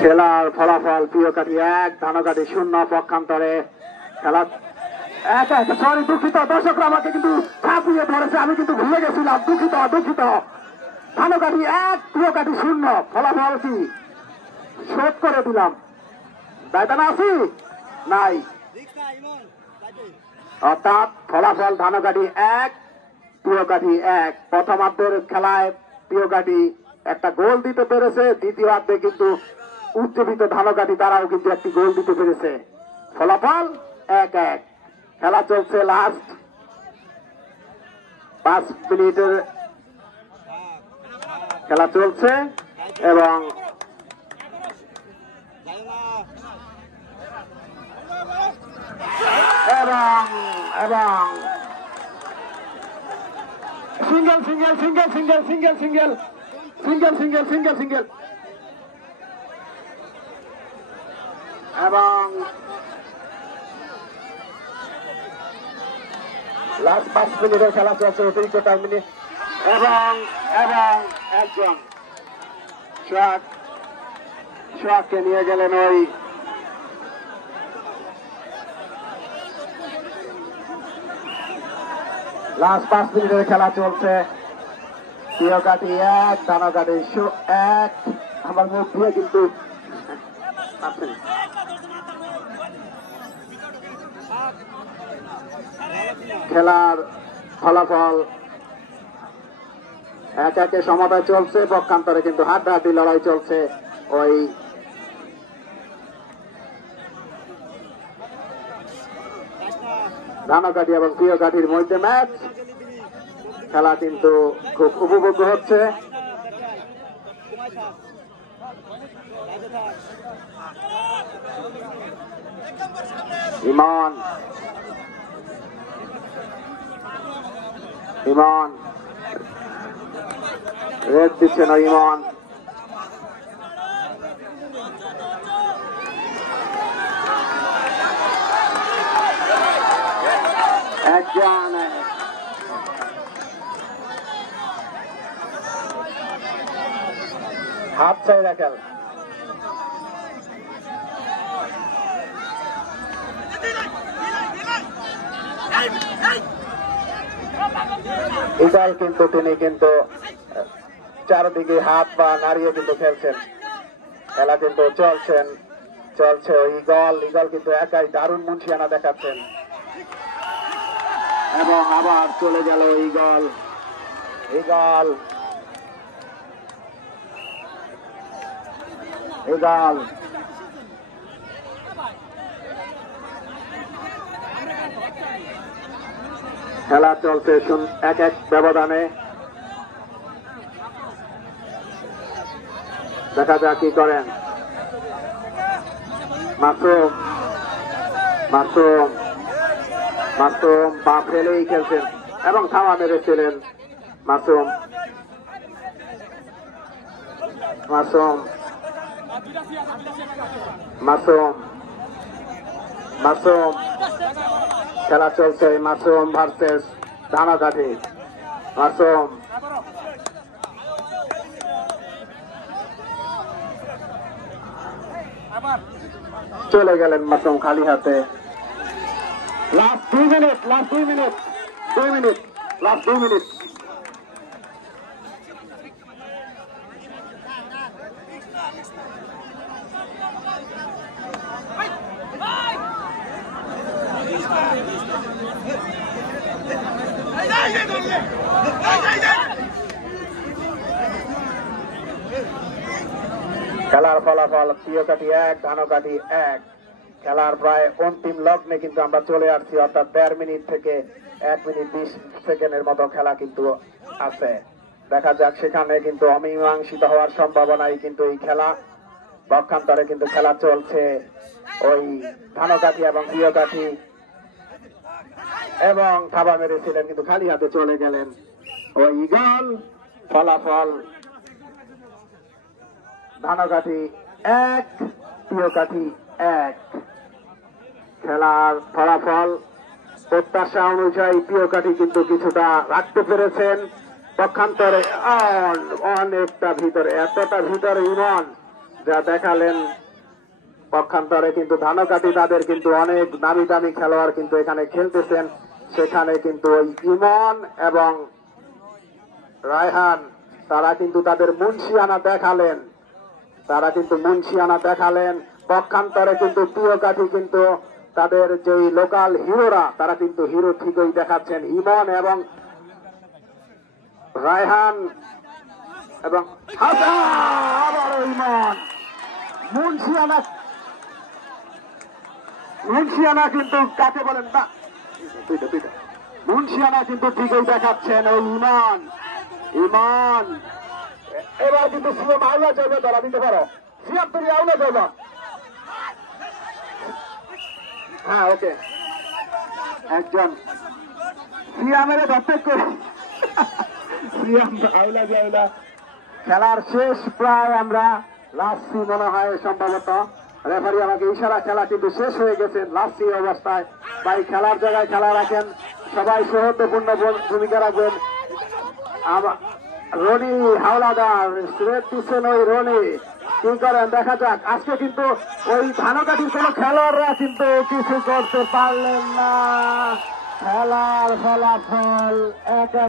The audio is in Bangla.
খেলার ফলাফল প্রিয়কাঠি 1 ধানকাঠি 0 পক্ষান্তরে খেলা সরি দুঃখিত দর্শকরা আমাকে কিন্তু ছাপিয়ে ধরেছে আমি কিন্তু ভুলে গেছিলাম দুঃখিত ধানকাঠি 1 প্রিয়কাঠি 0 ফলাফল কি শোধ করে দিলাম দায়িত্ব আছি নাই অর্থাৎ ফলাফল ধানকাঠি 1 প্রিয়কাঠি 1 প্রথমার্ধের খেলায় প্রিয়কাঠি একটা গোল দিতে পেরেছে দ্বিতীয়ার্ধে কিন্তু উজ্জীবিত ধানকাঠি তারাও কিন্তু একটি গোল দিতে পেরেছে ফলাফল 1-1 খেলা চলছে লাস্ট 5 মিনিটের খেলা চলছে এবং সিঙ্গেল এবং লাস্ট 5 মিনিটের খেলা চলছে অতিরিক্ত টাইম মিনিট এবং একজন সোহাগকে নিয়ে গেলেন ওই লাস্ট 5 মিনিটের খেলা চলছে প্রিয়কাঠি 1 ধানকাঠি 1 আমার মুখ দিয়ে কিন্তু খেলার ফলাফল 1-1 সমতায় চলছে পক্ষান্তরে কিন্তু হাড্ডাহাড্ডি লড়াই চলছে ওই ধানকাঠি এবং প্রিয়কাঠির মধ্যে ম্যাচ খেলা কিন্তু খুব উপভোগ্য হচ্ছে ইমন রেড দিচ্ছে না ইমন একজন হাত চাই রাখেন ইগল কিন্তু তিনি কিন্তু চারদিকে হাত পা নাড়িয়ে কিন্তু খেলছেন খেলা কিন্তু চলছে ইগল কিন্তু একাই দারুণ মুন্সিয়ানা দেখাচ্ছেন এবং আবার চলে গেল ইগল খেলা চলছে 1-1 ব্যবধানে দেখা যাক কি করেন মাসুম পা ফেলেই খেলছেন এবং থামা মেরেছিলেন মাসুম খেলা চলছে মাসুম ভার্সেস ধানকাঠি মাসুম চলে গেলেন মাসুম খালি হাতে লাস্ট 2 মিনিট খেলার ফলাফল প্রিয়কাঠি 1 ধানকাঠি 1 খেলার প্রায় অন্তিম লগ্নে কিন্তু আমরা চলে আসছি অর্থাৎ 1.5 মিনিট থেকে 1 মিনিট 20 সেকেন্ডের মতো খেলা কিন্তু আছে দেখা যাক সেখানে কিন্তু অমীমাংসিত হওয়ার সম্ভাবনাই কিন্তু এই খেলা পক্ষান্তরে কিন্তু খেলা চলছে ওই ধানকাঠি এবং প্রিয়কাঠি এবং থাবা মেরেছিলেন কিন্তু খালি হাতে চলে গেলেন ওই ইগল ফলাফল ধানকাঠি 1 প্রিয়কাঠি 1 খেলার ফলাফল প্রত্যাশা অনুযায়ী পিওকাঠি কিন্তু কিছুটা রাখতে পেরেছেন। পক্ষান্তরে অনেকটা ভিতরে, এতটা ভিতরে ইমন যা দেখালেন। পক্ষান্তরে কিন্তু ধানকাঠি তাদের কিন্তু অনেক দামি দামি খেলোয়াড় কিন্তু এখানে খেলতেছেন, সেখানে কিন্তু ওই ইমন এবং রায়হান তারা কিন্তু তাদের মুন্সিয়ানা দেখালেন। পক্ষান্তরে কিন্তু পিওকাঠি কিন্তু তাদের যে লোকাল হিরোরা তারা কিন্তু হিরো ঠিকই দেখাচ্ছেন। ইমন এবং রায়হান এবং আবারও ইমন। মুন্সিয়ানা কিন্তু কাকে বলেন না, মুন্সিয়ানা কিন্তু ঠিকই দেখাচ্ছেন ওই ইমন। এবার কিন্তু সিএম আউলা যাবে, তারা দিতে পারো সিএম তুমি আউলা যাবে। হ্যাঁ ওকে, একজন সিয়ামের ধরতে করে সিয়াম আউলা জাউলা। খেলার শেষ প্রায় আমরা লাস্ট মনে হয় সম্ভবত, রেফারি আমাকে ইশারা, খেলা কিন্তু শেষ হয়ে গেছে লাস্ট অবস্থায়। ভাই খেলার জায়গায় খেলা রাখেন, সবাই সৌহার্দ্যপূর্ণ ভূমিকা রাখবেন। রনি হাওলাদার দিচ্ছেন, ওই রনি কি করেন দেখা যাক। আজকে কিন্তু ওই ধানকাঠির কোন খেলোয়াড়রা কিন্তু কিছু করতে পারলেন না। খেলার ফলাফল 1